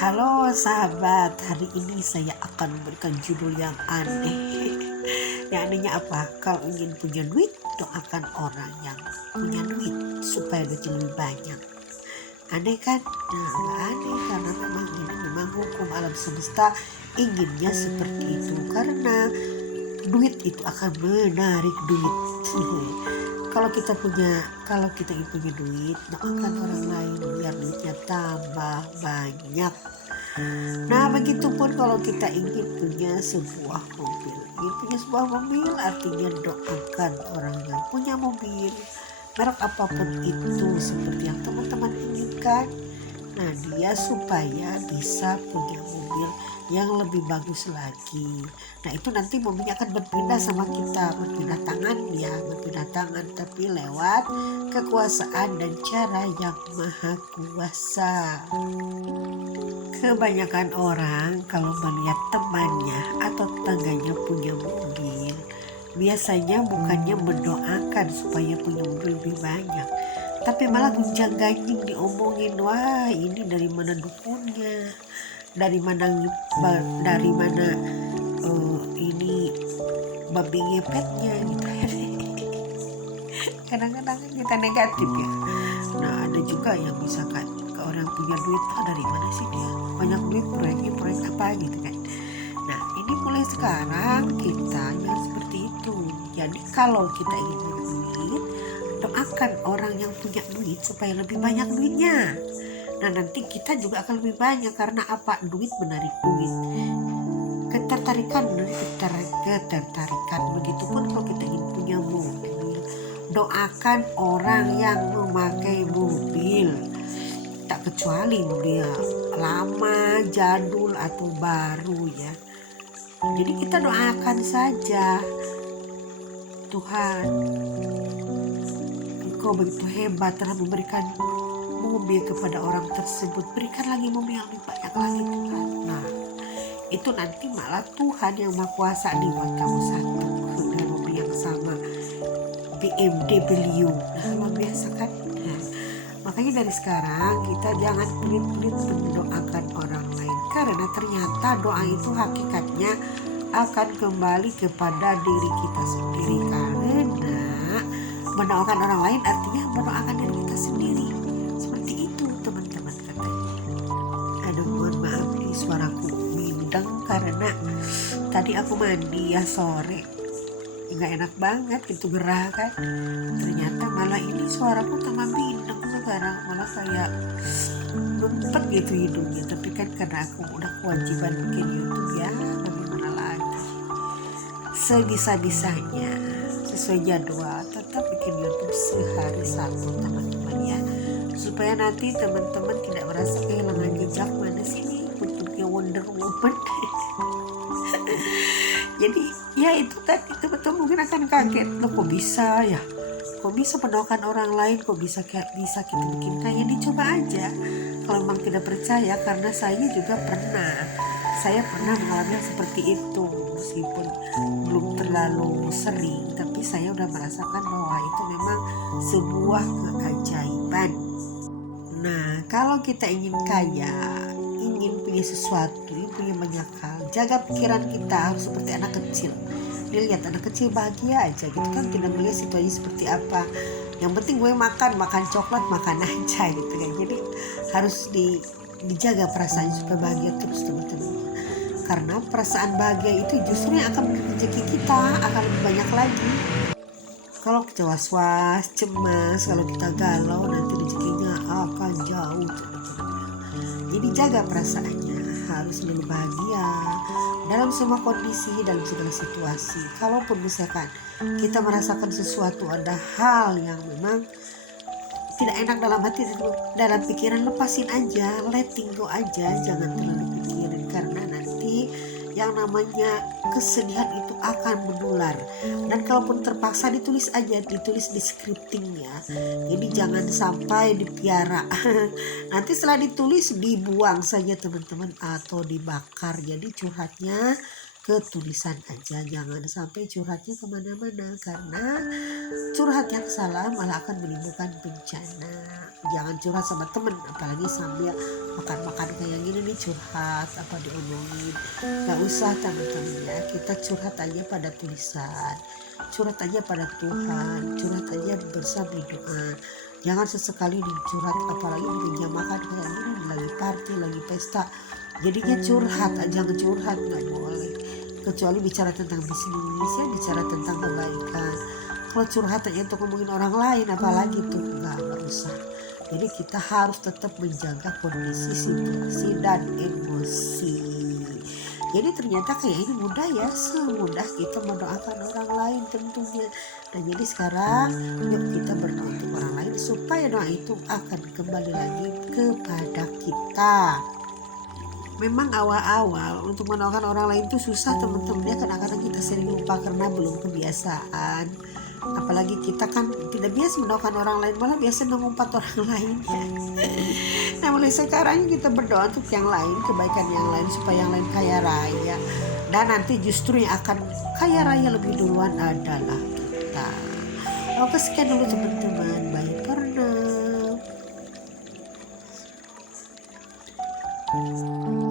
Halo sahabat, hari ini saya akan memberikan judul yang aneh. Yang anehnya apa? Kalau ingin punya duit, doakan orang yang punya duit supaya duitnya lebih banyak. Aneh kan? Nah, nggak aneh karena memang ini memang hukum alam semesta inginnya seperti itu. Karena duit itu akan menarik duit. Kalau kita ingin punya duit, doakan orang lain biar duitnya tambah banyak. Nah, begitupun kalau kita ingin punya sebuah mobil. Ingin punya sebuah mobil artinya doakan orang yang punya mobil. Merek apapun itu seperti yang teman-teman inginkan. Nah, dia supaya bisa punya mobil yang lebih bagus lagi. Nah, itu nanti mobilnya akan berpindah sama kita, berpindah tangan tapi lewat kekuasaan dan cara yang maha kuasa. Kebanyakan orang kalau melihat temannya atau tetangganya punya mobil, biasanya bukannya mendoakan supaya punya mobil lebih banyak, tapi malah gunjang-ganjing diomongin, wah ini dari mana dukunnya, dari mana ini babi ngepetnya gitu ya. Kadang-kadang kita negatif ya. Nah, ada juga yang misalkan ke orang punya duit, dari mana sih dia banyak duit, proyek apa gitu kan. Nah, ini mulai sekarang kita yang seperti itu. Jadi kalau kita ingin punya duit, doakan orang yang punya duit supaya lebih banyak duitnya. Nah, nanti kita juga akan lebih banyak karena apa? Duit menarik duit. Ketertarikan. Begitupun kalau kita ingin punya mobil, doakan orang yang memakai mobil, tak kecuali mobil lama, jadul atau baru ya. Jadi kita doakan saja, Tuhan, Engkau begitu hebat telah memberikan mobil kepada orang tersebut, berikan lagi mobil yang lebih banyak lagi Tuhan. Nah, itu nanti malah Tuhan yang maha kuasa nih buat kamu satu dengan mobil yang sama, BMW. Nah, luar biasa kan. Nah, makanya dari sekarang kita jangan pelit-pelit mendoakan orang lain, karena ternyata doa itu hakikatnya akan kembali kepada diri kita sendiri. Karena mendoakan orang lain artinya mendoakan diri kita sendiri. Seperti itu teman-teman katanya. Aduh, mohon maaf nih suaraku bindeng karena tadi aku mandi ya sore, nggak enak banget gitu, gerah kan. Ternyata malah ini suaraku tambah bindeng sekarang, malah kayak numpet gitu hidungnya. Tapi kan karena aku udah kewajiban bikin YouTube ya, bagaimana lagi, sebisa-bisanya sesuai jadwal tetap bikin YouTube sehari satu teman-teman ya, supaya nanti teman-teman tidak merasa kehilangan jejak. Mana sini bentuknya Wonder Woman. Jadi ya itu tadi teman-teman mungkin akan kaget, loh kok bisa ya, kok bisa mendoakan orang lain, kok bisa kita bikin kayak. Dicoba aja kalau memang tidak percaya, karena saya juga pernah mengalami seperti itu, meskipun belum terlalu sering, tapi saya udah merasakan bahwa itu memang sebuah keajaiban. Nah, kalau kita ingin kaya, ingin punya sesuatu, ingin punya banyak hal, jaga pikiran kita harus seperti anak kecil. Dilihat anak kecil bahagia aja gitu kan, tidak melihat situasi seperti apa. Yang penting gue makan coklat, makan aja gitu kan. Jadi harus dijaga perasaan supaya bahagia terus teman-teman. Karena perasaan bahagia itu justru yang akan memberi rezeki kita akan lebih banyak lagi. Kalau kita was-was, cemas, kalau kita galau, nanti rezekinya akan jauh teman-teman. Jadi jaga perasaannya, harus selalu bahagia dalam semua kondisi, dalam segala situasi. Kalaupun misalkan kita merasakan sesuatu, ada hal yang memang tidak enak dalam hati, dalam pikiran, lepasin aja, letting go aja, jangan terlalu pikirin, karena nanti yang namanya kesedihan itu akan menular. Dan kalaupun terpaksa ditulis di scripting ya, jadi jangan sampai dipiara. Nanti setelah ditulis dibuang saja teman-teman, atau dibakar. Jadi curhatnya ke tulisan aja, jangan sampai curhatnya kemana-mana, karena curhat yang salah malah akan menimbulkan bencana. Jangan curhat sama temen, apalagi sambil makan-makan kayak gini nih curhat apa diomongin. Gak usah teman-teman ya, kita curhat aja pada tulisan, curhat aja pada Tuhan, curhat aja bersama doa. Jangan sesekali dicurhat, apalagi di meja makan kayak gini, lagi party, lagi pesta, jadinya curhat aja, ngecurhat nggak boleh, kecuali bicara tentang bisnis ya, bicara tentang kebaikan. Kalau curhat aja untuk ngomongin orang lain, apalagi tuh nggak usah. Jadi kita harus tetap menjaga kondisi situasi dan emosi. Jadi ternyata kayak ini mudah ya, semudah kita mendoakan orang lain tentunya. Nah jadi sekarang yuk kita berdoa untuk orang lain supaya doa itu akan kembali lagi kepada kita. Memang awal-awal untuk mendoakan orang lain itu susah teman-teman ya, kadang-kadang kita sering lupa karena belum kebiasaan. Apalagi kita kan tidak biasa mendoakan orang lain, malah biasa mengumpat orang lain ya. Nah mulai sekarang kita berdoa untuk yang lain, kebaikan yang lain, supaya yang lain kaya raya. Dan nanti justru yang akan kaya raya lebih duluan adalah kita. Oke, sekian dulu teman-teman. Bye for now.